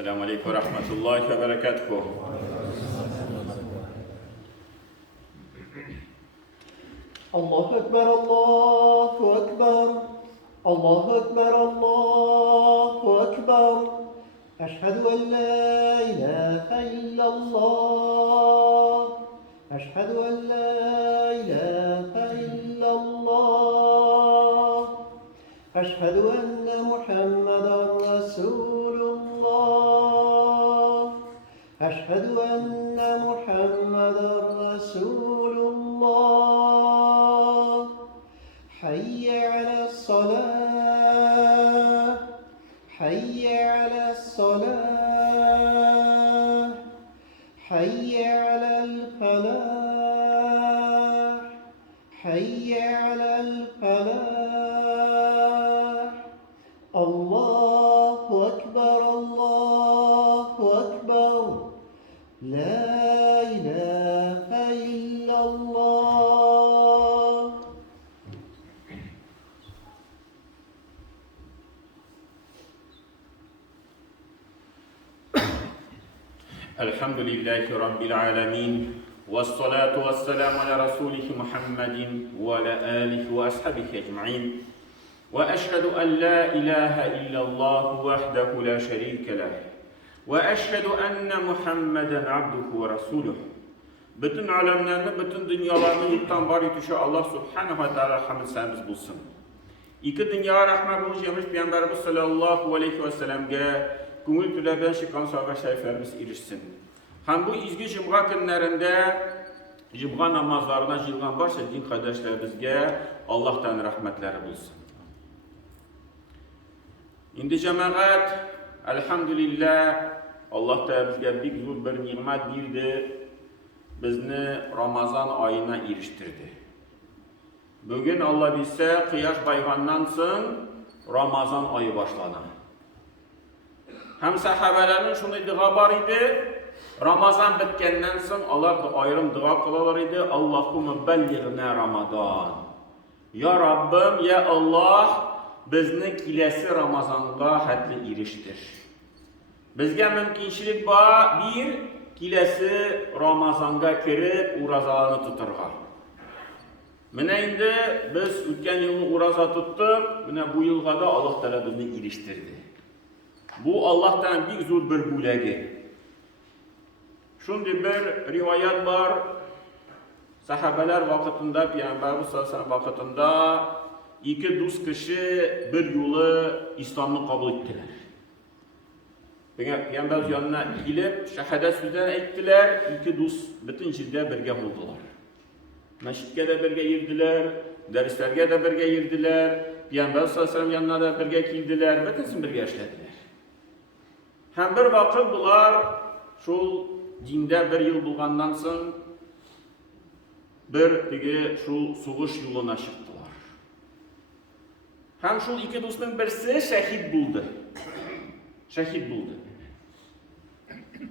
Selamun Aleyküm ve Rahmetullahi ve Berekatuhu. Allahu Ekber, Allahu Ekber. Allahu Ekber, Allahu Ekber. Eşhedü en la ilahe illallah. Eşhedü en la ilahe illallah. Eşhedü enne Muhammeden Resulullah. Eşhedü enne Muhammeden Resulullah. Hayye alessalah. Hayye alessalah. Hayye alel felah. Hayye alel felah. Allahu Ekber, Allahu Ekber. La ilahe illallah. Elhamdülillahi Rabbil alemin. Vessalatu vesselamu ala Resulih Muhammedin ve ala alihi ve ashabihi ecma'in. Ve eşhedü en la ilahe illallah vahdehu la şerike leh. Ve eşhedü enne Muhammeden abduhu ve resuluh. Bütün alemlerini, bütün dünyalarını yıktan var yetişe Allah subhanahu ve teala hamd semiz bulsun. İki dünya rahmet bulacağımız Peygamberimiz sallallahu aleyhi ve sellem'e көңіл түләбен шыққан сауға шәйфәріміз ерішсін. Һәм bu изгі жұмға күнләрендә жұмға намазларына жиылған барша дин қардашларыбызға Аллаһтан рәхмәтләре булсын. Инде җәмәгать, әлхәмдүлилләh, Аллаһ Тәала безгә бик зур бер ниғмәт бирде, безне Рамазан айына ирештирде. Бүген Алла билсә, кояш байганнан соң Рамазан айы башлана. Hem sahabelerinin şunu dua var idi, Ramazan bitkenden sonra Allah da ayrım dua kılalar idi, Allahümme belliğne Ramazan. Ya Rabbim, ya Allah, bizni kilesi Ramazan'a hadli iriştir. Bizge mümkünçilik var, bir, kilesi Ramazan'a kirip urazalını tuturga. Mine indi, biz ötken yılını uraza tuttuk, mine bu yılga da Allah Teala bizni iriştirdi. Bu Allah'tan bir zor bir bulagi. Şimdi bir rivayet var. Sahabeler vakitinde, Peygamberimiz sallallahu aleyhi ve sellem vakitinde iki dost kişi bir yolu İslam'ı kabul ettiler. Peygamberimiz yanına gelip şehadet sözlerini ettiler. İki dost bütün cilde birge buldular. Meşritte de birge girdiler, derslerge de birge girdiler. Peygamberimiz sallallahu aleyhi ve sellem yanına da birge geldiler. Bütün birge işlediler. Hem bir vakit bunlar şu dinde bir yıl bulgandan sonra şu soğuş yoluna çıktılar. Hem şu iki dostun birisi şehit buldu. Şehit buldu.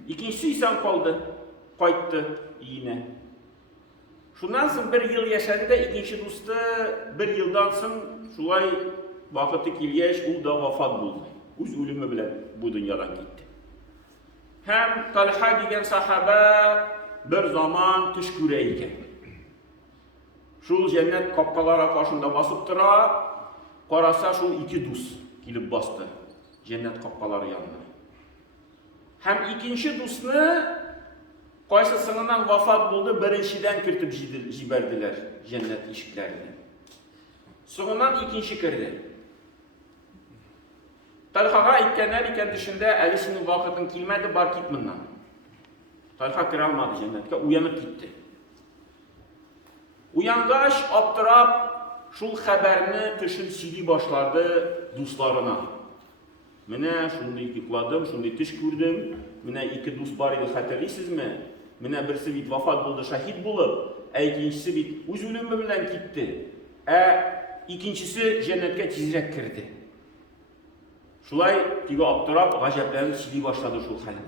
İkincisi ise kaldı. Kayıttı yine. Şundan sonra bir yıl yaşadı da ikinci dostu bir yıldan sonra şulay vakiti kilgeç o da vefat buldu. Öz ölümü bile bu dünyadan gitti. Hem Talha diyen sahabe bir zaman tuş göreyken. Şu cennet kapkalara karşında basıp tıra, karasa şu iki dost gelip bastı cennet kapkaları yanına. Hem ikinci dostunu kaysısından vefat buldu, birinciden kırtıp jiberdiler cennet işiklerini. Sonundan ikinci kirdi. Talhaga itkenler iken dışında Ali'sinin vakitini kilmedi bar gitminden. Talha kırılmadı cennetke, uyanıp gitti. Uyangaç, aptırap, şul haberini tışın sili başlardı dostlarına. Mine şunu yıkladım, şunu tış gördüm. Mine iki dost var idi, hatırlısınız mı? Mine birisi bit vefat buldu, şahit bulup. İkincisi bit uz ölümü bilen gitti. İkincisi cennetke tezrek kirdi. Şulay tigi aptırap, gajeplerini sili başladı şul haline.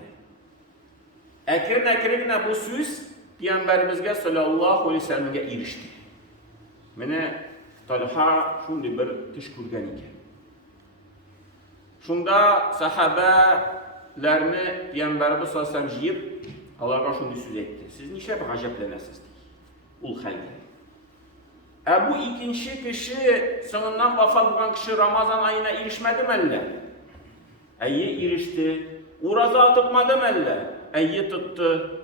Ekirine bu söz Peygamberimizge sallallahu aleyhi ve sellem'e erişti. Mene Talha şundi bir tiş kurgan iken. Şunda sahabe sahabelerni Peygamberimiz sallallahu aleyhi ve sellem jiyib, onlarga şunu söz etti. Siz niçe bir gajaplanasınız? Ul halde. Bu ikinci kişi, sonundan vefat olan kişi Ramazan ayına erişmedi mi elle? Erişti. Uraza tutmadı mı elle? Tuttu.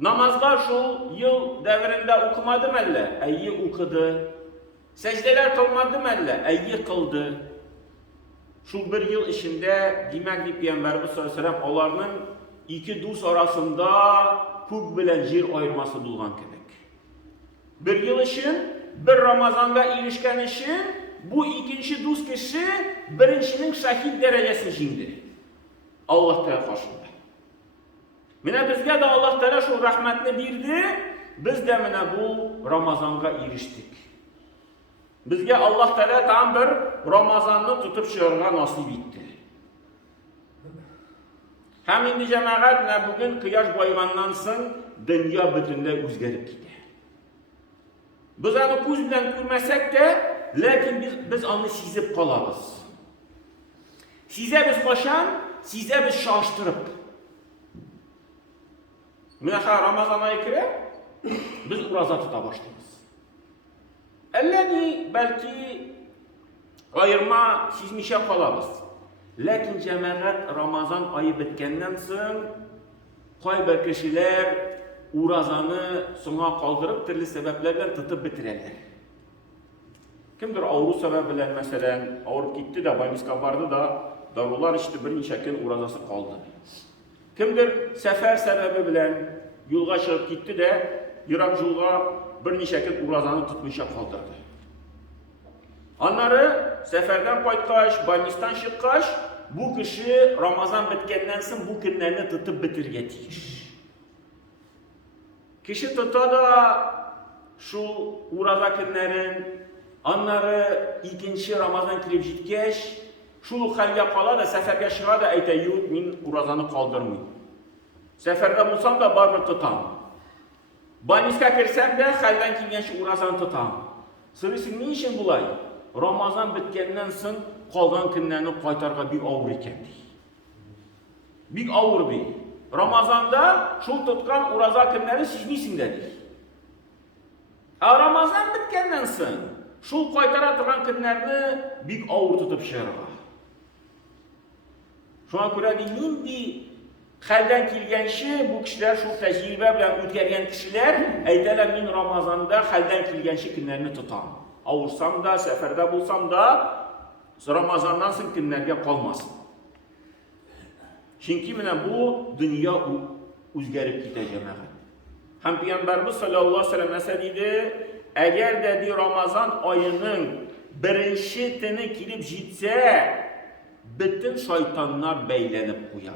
Namazlar şu yıl devrinde okumadı mı elle? Okudu. Secdeler kılmadı mı elle? Kıldı. Şu bir yıl içinde demek ki Peygamberimiz sallallahu aleyhi ve sellem onların iki dost arasında kök bilen yer ayırması bulgan demek. Bir yıl için, bir Ramazan'da erişken için bu ikinci dost kişi birincinin şahit derecesini şimdi. Allah Teala karşında. Mine bizge de Allah Teala şu rahmetini bildi, biz de mine bu Ramazan'a eriştik. Bizge Allah Teala tam bir Ramazan'ı tutup çıkarına nasip etti. Hem indi cemaat ne bugün kıyaş baygandan soň dünya bütünlüğü özgerip gitti. Biz onu koz bilen görmesek de, lakin biz onu sizip kalabız. Size biz koşan, size biz şaştırıp. Mine Ramazan ayı kirib, biz uraza tuta başlayız. Elleni belki ayırma sizmişe kalabız. Lakin cemaat Ramazan ayı bitkenden soň kayber kişiler urazanı sona kaldırıp türlü sebeplerden tutup bitirirler. Kimdir avru sebebiyle mesela avrup gitti de Baymiska vardı da darular işte bir neçe gün urazası kaldı. Kimdir sefer sebebi bilen yolga çıkıp gitti de Irak yolga bir neçe gün urazanı tutmuşa kaldırdı. Onları seferden qaytkaç, Baymistan çıkkaç bu kişi Ramazan bitkenden soň bu günlerini tutup bitirge tiyiş. Kişi tuta da şu uraza günlerin, onları ikinci Ramazan kirib jitkeş, şu halga kala da seferge çığa da aytayut, min urazanı kaldırmayım. Seferde bulsam da barber tutam. Baymiska kirsem de haldan kilgençi urazanı tutam. Sırısı niçin bulay? Ramazan bitkenden soň kalgan günlerini qaytarga bir avur eken. Bir avur bir. Ramazanda şu tutkan uraza günleri sizmişsin dedi. Ramazan bitkenden soň şu qaytara turgan günlerini bir avur tutup şerga. Şuna göre nindi haldan kilgençi bu kişiler şu tecrübe bilen ötkergen kişiler aytalar min Ramazanda haldan kilgençi günlerini tutam. Avursam da, seferde bulsam da Ramazandan soň günlerge kalmasın. Çünkü bu dünya özgerip gidecek. Hem Peygamberimiz sallallahu aleyhi ve sellem mesela dedi, eğer dedi Ramazan ayının birinci tini kilip jitse, bütün şeytanlar beylenip koyar.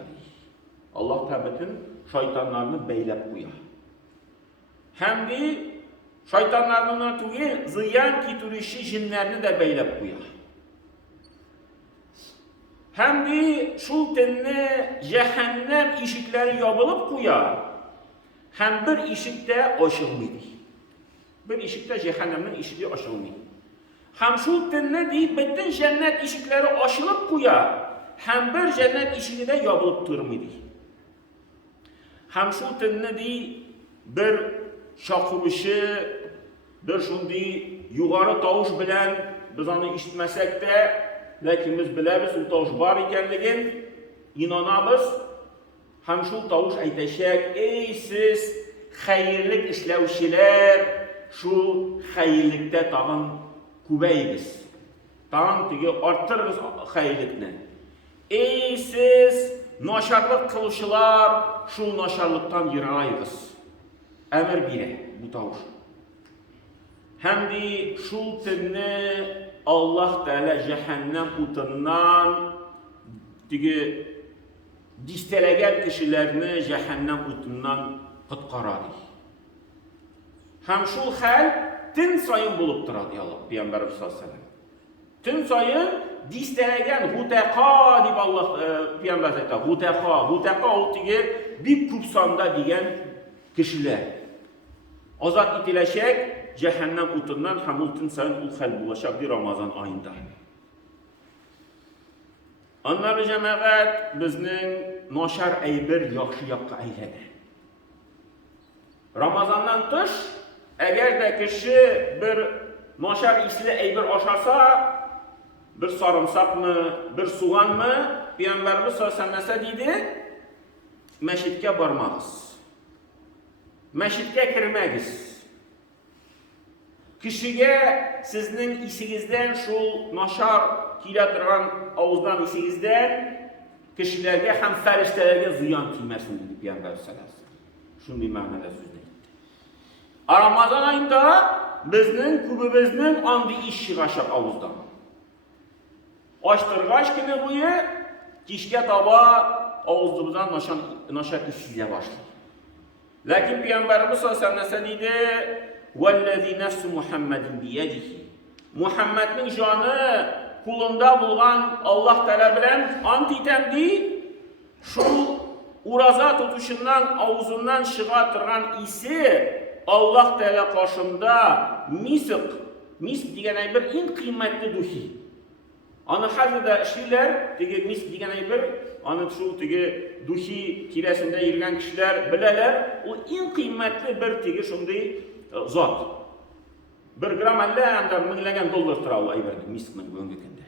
Allah da bütün şeytanlarını beylep koyar. Hem de şeytanlarına değil, ziyan kiturişi jinlerini de beylep koyar. Hem de şu tenne cehennem işikleri yapılıp koyar. Hem bir işikte aşılmıydı. Bir işikte cehennemin işiği aşılmıydı. Hem şu tenne deyip bütün cennet işikleri aşılıp koyar. Hem bir cennet işiği de yapılıp durmuydu. Hem şu tenne deyip bir şakırışı, bir şundi yukarı tavuş bilen biz onu işitmesek de lakin biz biliriz, o tavuş var ekenligin, inanamız. Hem şu tavuş aytacak, ey siz hayırlık işlevçiler, şu hayırlıkta tağın kubeygiz. Tağın tigi arttırırız hayırlıkını. Ey siz naşarlık kılışılar, şu naşarlıktan yırağıyız. Emir bire bu tavuş. Hem de şu tini Allah Teala cehennem utundan disteleyen kişilerini cehennem utundan kutkaradi. Hem şu hal tün sayın bulup duradi Allah Peygamberimiz sallallahu aleyhi ve sellem. Tün sayın disteleyen huteka deyip Allah Peygamber ayta. Huteka o bir kupsanda diyen kişiler. Azat itileşek cehennem utundan hamultun sayın ulhal bulaşak bir Ramazan ayında. Onları cemaat bizning нашар әйбер яхшы якка әйләнә. Рамазаннан тыш, әгәр дә кеше бер нашар исле әйбер ашаса, bir sarımsakмы, bir суганмы, Peygamberimiz sallallahu aleyhi ve sellem dedi, meşitke barmağız. Meşitke kirmegiz. Kişiye sizin isinizden şu naşar kile turgan ağızdan isinizden kişilerge hem feriştelerge ziyan kiymesin dedi Peygamberimiz sallallahu aleyhi ve sellem. Şunday ma'noda so'z aytdi. Ramazan ayında bizning kubimizning andi ish chiqashib ağızdan. Açtırgaç günü boyu kişke taba ağızımızdan naşar işsizliğe başladı. Lakin Peygamberimiz sallallahu aleyhi ve sellem dedi وَالَّذِي نَفْسُ مُحَمَّدٍ بِيَدِهِ Muhammed'in canı kulunda bulgan Allah Teala bilen ant itemdi şu uraza tutuşundan ağzından çığa turgan isi Allah Teala karşımda misk degen bir en kıymetli duhi. Anı hazırda işliler, misk degen bir anı şu duhi kiresinde yürüyen kişiler bileler, o en kıymetli bir şunday zat. Bir gram elle hem de minlegen dollar tura Allah iberdi miskinin bugünkü günde.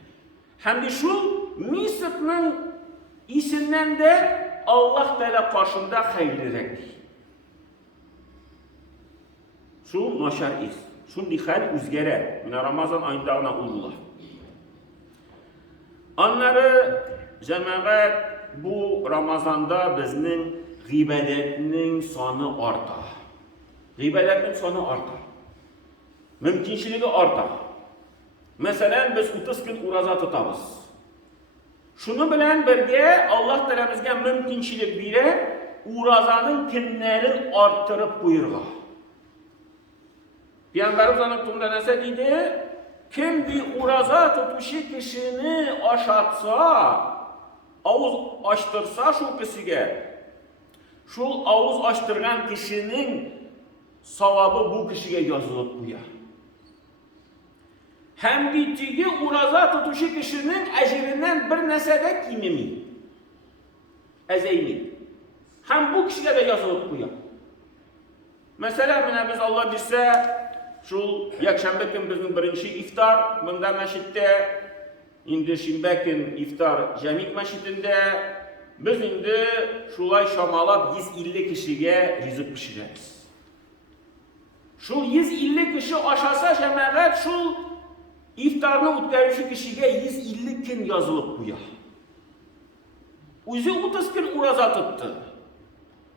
Hem de şu miskinin isinden de Allah Teala karşında hayırlıdır. Şu naşar is. Şundi hal üzgere. Mina Ramazan ayındağına ulullah. Onları cemaat bu Ramazanda bizning g'ibadetning sonu artar. G'ibadetning sonu artar. Mümkünçiliği artar. Mesela biz 30 gün uraza tutamız. Şunu bilen birge Allah Teala'mızga mümkünçilik bire urazanın günlerini arttırıp buyurga. Peygamberimiz anlattığında nese dedi? Kim bir uraza tutuşu kişini aşatsa, ağız açtırsa şu kişiye, şu ağız açtırgan kişinin savabı bu kişiye yazılıp buyur. Hem bittiği uraza tutuşu kişinin ecirinden bir nesede kimimi? Ezeymi. Hem bu kişiye de yazılıp buyur. Mesela biz Allah bilse, şu yakşanbe gün bizim birinci iftar, bunda meşitte, indi şimbe gün iftar Cemik meşitinde, biz indi şulay şamalap 150 kişiye rizk pişiririz. Şu 150 kişi aşasa cemaat şu iftarını utkayışı kişiye 150 gün yazılıp buya. Üzü 30 gün uraza tuttu.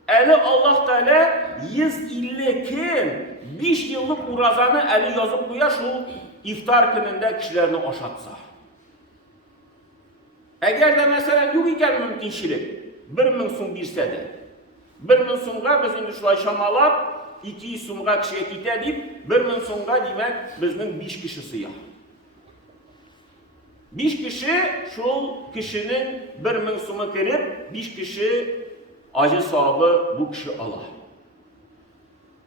Eli Allah Teala 150 gün 5 yıllık urazanı eli yazıp buya şu iftar gününde kişilerini aşatsa. Eğer de mesela yok iken mümkünçilik 1000 so'm birse de 1000 so'mga biz indi şulay şamalap 200 so'mga kişiye kite deyip 1000 so'mga demek bizning 5 kişisi ya. 5 kişi şu kişinin 1000 so'mu kirip 5 kişi acı sahabı bu kişi Allah.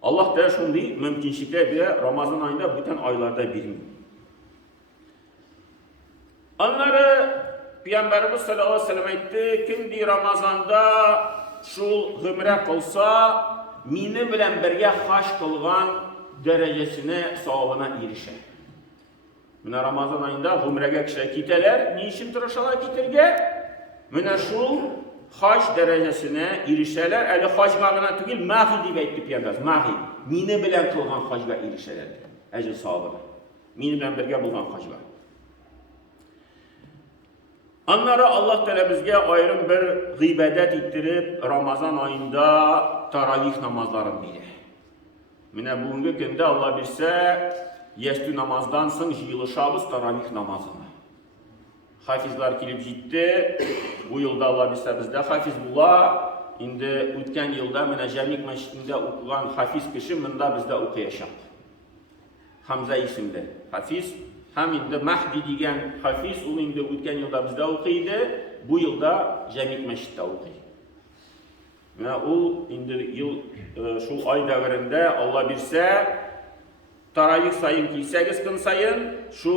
Allah da şunday mümkünçilikler diye Ramazan ayında bütün aylarda bilmiyor. Onları Peygamberimiz sallallahu aleyhi ve sellem aytdı, kim Ramazanda şu gümre kılsa, mini bilen birge haş kılgan derecesine, savabına erişer. Mine Ramazan ayında gümrege kişiler kiteler, niçin tırışalar kitirge? Mine şu haş derecesine erişerler, eli haş mağına tügül, mahi deyip aytdı Peygamberimiz, mahi. Mini bilen kılgan haşga erişerler, ecil savabına. Mini bilen birge bulgan haşga. Onlara Allah Teala bizge ayrım bir g'ibadet ettirip Ramazan ayında taravih namazlarını bilir. Mine bugünkü günde Allah bilse yestü namazdan soň jyılışabız taravih namazını. Hafizlar kelip jitti. Bu yılda Allah bilse bizde hafiz bula. Indi o'tgan yılda mine Cemik meşitinde okugan hafiz kişi mında bizde okuyacak. Hamza isimli hafiz. Hem indi Mahdi degan hafiz, o indi o'tgan yılda bizde okuydu, bu yılda Cemik meşitte okuydu. Ve o indi yıl şu ay davrında Allah bilse taravih sayın ki 8 gün sayın şu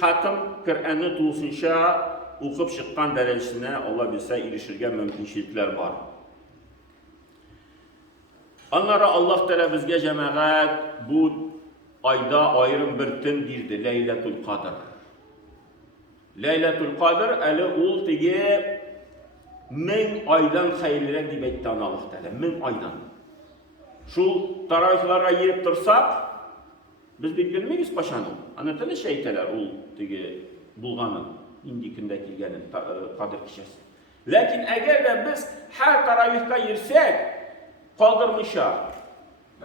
hatim Kur'an'ı tulsunşa okub çıqqan dərəcəsinə Allah bilsə erişirgə mümkünçiliklər var. Onlara Allah Teala bizge cemaat bu ayda ayrım bir tün dirdi, Leyletul Qadr. Leyletul Qadr eli ol tege 1000 aydan hayırlıraq deyib etdi Allah Teala, 1000 aydan. Şu taravihlara yiyip dursak, biz bilmeyiz paşanı. Anlatını şeyteler ol tege bulğanın, indikinde kilgenin Qadr kişisi. Lakin eğer de biz her taravihta yirsek, kaldırmışa,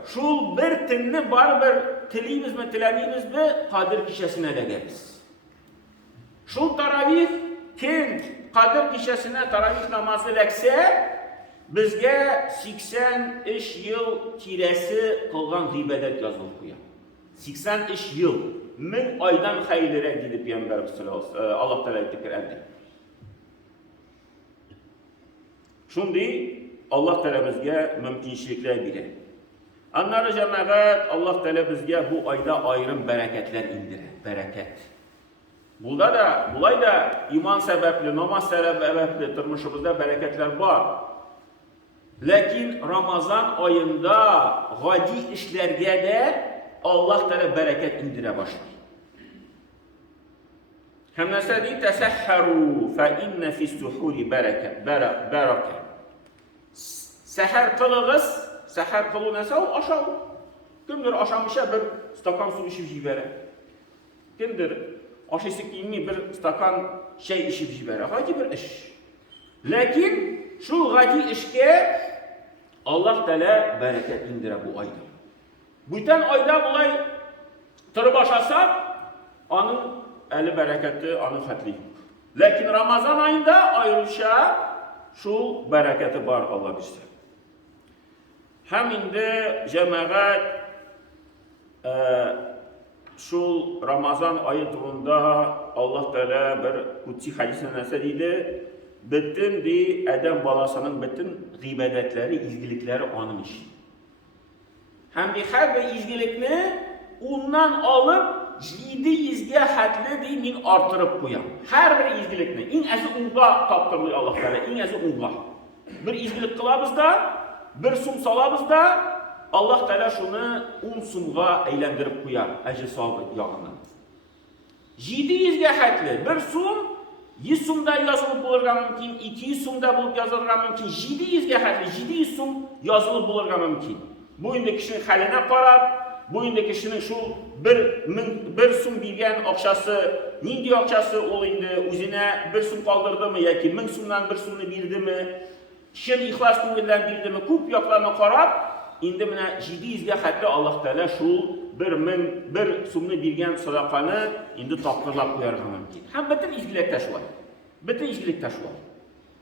şul bir tinni baribir tilimiz mi tilemimiz mi Qadr kişisine de geliz. Şul taravih kim Qadr kişisine taravih namazı lekse, bizge 83 yıl tiresi kılgan gıybedet yazılıp koyar. 83 yıl, 1000 aydan hayırlara gidip Peygamberimiz Allah Teala ettiklendi. Şimdi Allah Teala bizge mümkünçilikler biri. Anları cemaat Allah Teala bizge bu ayda ayrım bereketler indirir. Bereket. Bulay da iman sebepli, namaz sebepli turmuşumuzda bereketler var. Lakin Ramazan ayında gadi işlerge de Allah Teala bereket indire başlar. Hem nasıl değil? Tesahharu fe inne fis suhuri bereket. Seher kılığız, seher kılı neyse o aşağı. Kimdir aşamışa bir stakan su içip jibere? Kimdir aşağısı kimi bir stakan şey içip jibere? Hadi bir iş. Lakin şu gadi işke Allah Teala bereket indire bu ayda. Bütün ayda bulay tırı başasak, onun eli bereketi, onun hatli yok. Lakin Ramazan ayında ayrılışa şu bereketi var Allah bizde. Hem indi cemaat şu Ramazan ayı turunda Allah Teala bir kutsi hadisine nasıl dedi? Bütün Adem balasının bütün gıybedetleri, izgilikleri onun işi. Hem de her bir izgilikni ondan alıp 700'ge hatli deyin min artırıp koyam. Her bir izgilikni. En azı unga taptırılıyor Allah Teala. En azı unga. Bir izgilik kılabız da, bir sum salabız da Allah Teala şunu 10 sumga eğlendirip koyar. Ecil sahibi yağından. 700'ge hatli. Bir sum 100 sumda yazılıp bulurga mümkün. 200 sumda bulup yazılırga mümkün. 700'ge hatli. 700 sum yazılıp bulurga mümkün. Bu indi kişinin haline qarab, bu indi kişinin şu bir sum bilgen akşası, nindi akşası ol indi, özüne bir sum kaldırdı mı, ya ki 1000 sumdan bir sumunu bildi mi, kişinin ihlas kuvvetten bildi mi, kup yaklarına qarab, indi mine 700'ge hatli Allah Teala şu bir sumunu bilgen sadakanı indi taptırlap koyarga mümkün. Hem bütün izgilik taşvar. Bütün izgilik taşvar.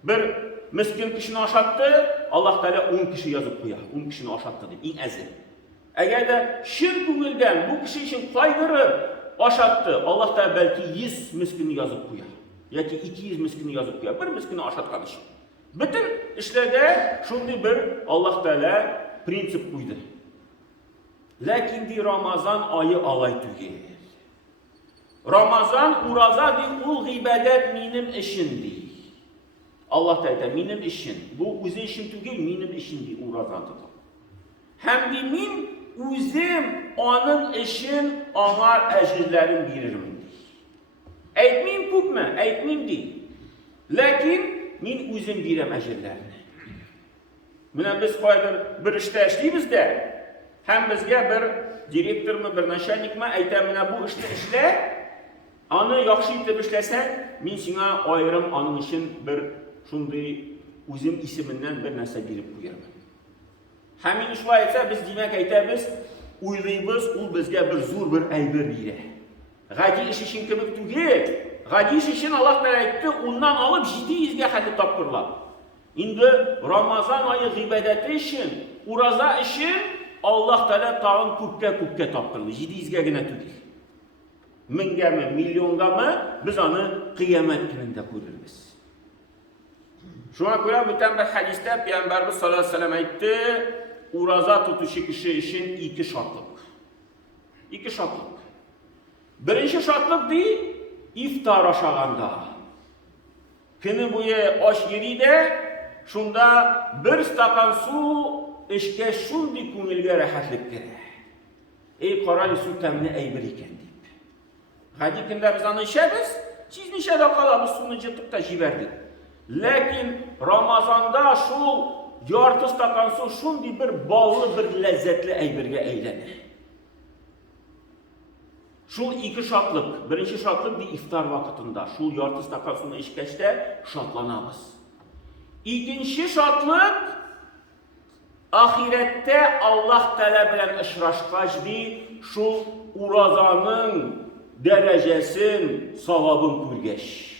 Bir miskin kişini aşattı, Allah Teala 10 kişi yazıp koyar. 10 kişini aşattı deyip, en azı. Eğer de şirk güvülden bu kişi için kaygırıp aşattı, Allah Teala belki 100 miskini yazıp koyar. Ya ki 200 miskini yazıp koyar. Bir miskini aşatkan iş. Bütün işlerde şimdi bir Allah Teala prinsip koydu. Lakin di Ramazan ayı alay tügeyir. Ramazan uraza di ul gıybedet minim işindi. Allah Teala benim işim, bu özü işim değil, benim işim değil, uğrazatıdır. Hem de min özüm onun işin anar ecirlerin biririm. Etmeyim kupma, etmeyim değil. Lakin min özüm birim ecirlerini. Buna biz koydur bir işte işleyiz de, hem bizge bir direktör mü, bir naşanik mi, aytamına bu işte işle, onu yaxşı etip işlesen, min sana ayrım onun için bir şunday özüm isiminden bir narsa berip qo'yaman. Hamin shulay etse biz demak aytamiz, o'ylaymiz, u bizga bir zo'r bir aybir beradi. G'adi ish ishing kimik tugil. G'adi ish ishini Alloh taolo aytdi, undan olib 700 ga haddi toptirlar. Endi Ramazon oyi g'ibadati ishin, uraza ishin Alloh taolo tag'in ko'pga toptirdi. 700 gagina tugil. Mingami, milliongami biz uni qiyomat kunida ko'ramiz. Şuna göre bütün bir hadiste Peygamberimiz sallallahu aleyhi ve sellem aytdi, uraza tutuşu kişi için iki şartlık. İki şartlık. Birinci şartlık değil, iftar aşağında. Kını boyu aş yeri de şunda bir stakan su işke şundi ko'ngilga rahatlik kerak. Ey qarali su tamni aybir ekan deb. Hadi kunda biz onu içemiz, siz nişada qalamiz suvni jitib da jiberdik. Lakin Ramazonda şu yartı stakan su şundi bir ballı bir lezzetli aybirga aylanadi. Şu iki şartlık, birinci şartlık bir iftar vakitinde, şu yartı stakan suyni içkəçdə şartlanamız. İkinci şartlık, ahirette Allah Teala bilen ışraşqaçdi, şu urazanın derecesin, savabın kürgeç.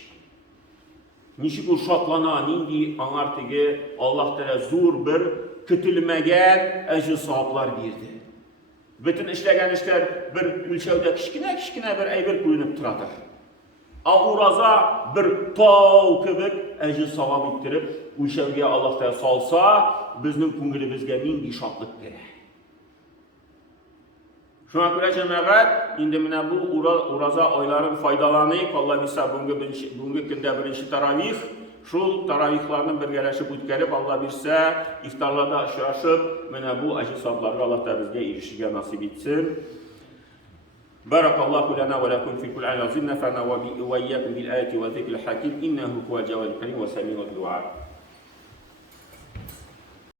Nişi bu şartlana, nindi anartıgı Allah Teala zor bir kütülmegen ecil savablar verdi. Bütün işlegen işler bir ülçevde kichkina bir aybir ko'rinib turadir. Uraza bir tog' kibik ecil savab ettirib, ülçevge Allah Teala salsa, bizning ko'nglimizga ming shodlik kerak. Şuna göre cemaat, indi mana bu uraza oyların faydalanıp, Allah bilsa bunga kunda birinchi taravih, şu taravihlarni birgalashib o'tkazib, Allah bilsa iftarlarda uchrashib, mana bu ajr savoblarga Allah Teala bizga erishishga nasib etsin. Barakallahu lana wa lakum fi kulli ayyin, nafa'na wa iyyakum bil ayati wa dhikril hakim, innahu huwal jawadul karim wa sami'ud du'a.